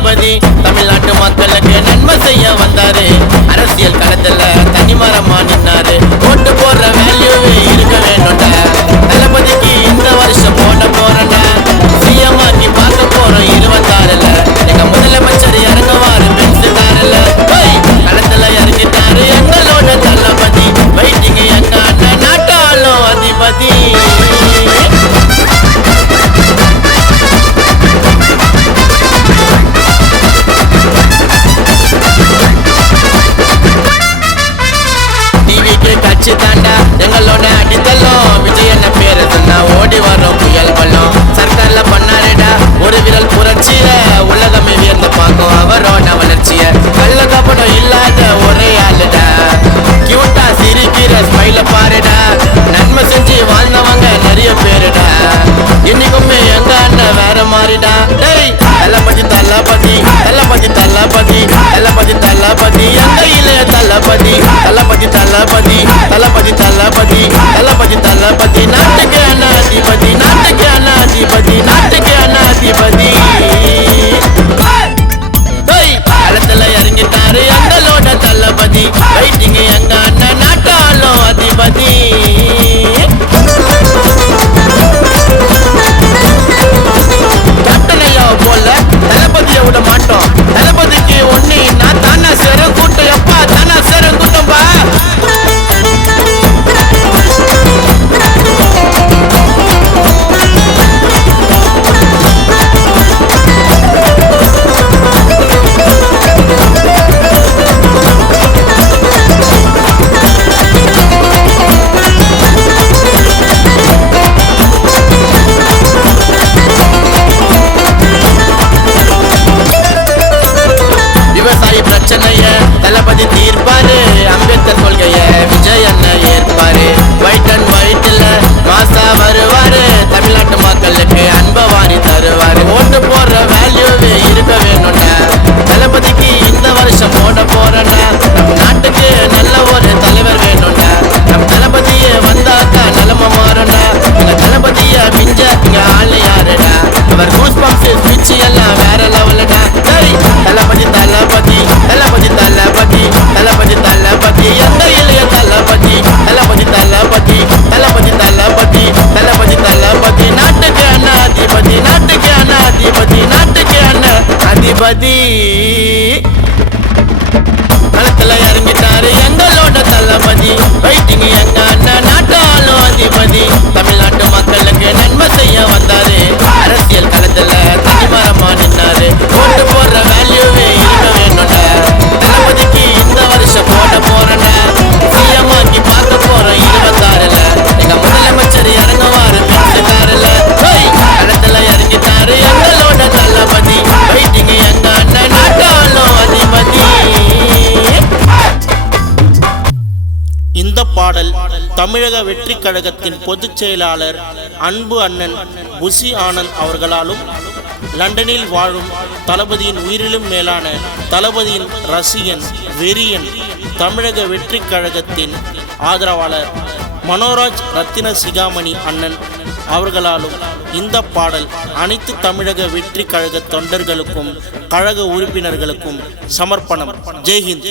அதிபதி தமிழ்நாட்டு மக்களுக்கு நன்மை செய்ய வந்தாரு. அரசியல் களத்துல தனிமரமா நின்னாரு. ஓட்டு போடுற வேல்யூவே இருக்க வேணும்டா. தளபதிக்கு இந்த வருஷம் போட போறேன்டா. சிஎம் ஆக்கி பார்க்க போறோம் 26ல. எங்க முதலமைச்சர் இறங்குவாரு பென்சுக்காரல. களத்துல இறங்கிட்டாரு எங்களோட தளபதி. வெயிட்டிங் எங்க அண்ணன் நாட்டாளும் அதிபதி. கட்சி தாண்டா எங்களோட அடித்தலும். விஜய் என்ன பேரு சொன்னா ஓடி வரும் புயல் பள்ளம். சர்க்கார்ல பண்ணாருடா ஒரு விரல் புரட்சிய. உலகமே வியந்து பார்க்கும் அவரோட வளர்ச்சிய. கள்ள கப்படம் இல்லாத ஒரே ஆளுடா. கியூட்டா சிரிக்கிற ஸ்மைல பாருடா. நன்மை செஞ்சு வாழ்ந்தவங்க நிறைய பேருடா. இன்னைக்குமே எங்க அண்ணன் வேற மாறிடா. தளபதி தளபதி தளபதி தளபதி தளபதி தளபதி எங்க இளைய தளபதி. தளபதி தளபதி தளபதி தளபதி தளபதி தளபதி நாட்டுக்கு அண்ணாதிபதி. நாட்டுக்கு அண்ணாதிபதி. நாட்டுக்கு அண்ணாதிபதி. களத்துல இறங்கிட்டாரு எங்களோட தளபதி. வெயிட்டிங் எங்க அண்ணன் நாட்டாளும் அதிபதி. கேப்டனையா போல தளபதியை விட மாட்டோம். தளபதிக்கு ஒண்ணு நான் தானா சேரும் கூட்டம். எப்பா தானா சேரும் கூட்டம்பா. விவசாயி பிரச்சனைய தளபதி தீர்ப்பாரு. அம்பேத்கர் கொள்கைய விஜய் அண்ணன் ஏற்பாரு. ஒயிட் அண்ட் ஒயிட்ல மாசா வருவாரு. தமிழ்நாட்டு மக்களுக்கு அன்பை வாரி தருவாரு. ஓட்டு போடுற வேல்யூவே இருக்க வேணும்டா. தளபதிக்கு இந்த வருஷம் போட போறேன்டா. நம் நாட்டுக்கு நல்ல ஒரு தலைவர் வேணும்டா. நம் தளபதியே வந்தாக்கா நிலம மாறும்டா. எங்க தளபதிய மிஞ்ச இங்க ஆளு யாருடா. அவர் கூஸ் பம்ப்ஸ் ஸ்விட்ச் எல்லாம் வேற லெவலுடா. தளபதி தளபதி தளபதி தளபதி தளபதி தளபதி எங்க இளைய தளபதி. தளபதி தளபதி தளபதி தளபதி தளபதி தளபதி நாட்டுக்கு அண்ணா அதிபதி. நாட்டுக்கு அண்ணா அதிபதி. நாட்டுக்கு அண்ணா அதிபதி. களத்துல இறங்கிட்டாரு எங்களோட தளபதி. வெயிட்டிங் எங்க அண்ணன் நாட்டாளும் அதிபதி. தமிழ்நாட்டு மக்களுக்கு நன்மை செய்ய வந்தாரு. அரசியல் களத்துல தனிமரமா நின்னாரு. ஓட்டு போடுற வேல்யூவே இருக்க வேணும்டா. தளபதிக்கு இந்த வருஷம் போட போறேன்டா. சிஎம் ஆக்கி பார்க்க போறோம் 26ல. எங்க முதலமைச்சர் இறங்குவாரு பென்சுக்காரல. களத்துல இறங்கிட்டாரு எங்களோட தளபதி. வெயிட்டிங் எங்க அண்ணன் நாட்டாளும் அதிபதி. இந்த பாடல் தமிழக வெற்றி கழகத்தின் பொதுச் செயலாளர் அன்பு அண்ணன் புசி ஆனந்த் அவர்களாலும், லண்டனில் வாழும் தளபதியின் உயிரிலும் மேலான தளபதியின் ரசிகன் வெறியன் தமிழக வெற்றி கழகத்தின் ஆதரவாளர் மனோராஜ் ரத்தின சிகாமணி அண்ணன் அவர்களாலும் இந்த பாடல் அனைத்து தமிழக வெற்றி கழக தொண்டர்களுக்கும் கழக உறுப்பினர்களுக்கும் சமர்ப்பணம். ஜெய்ஹிந்த்.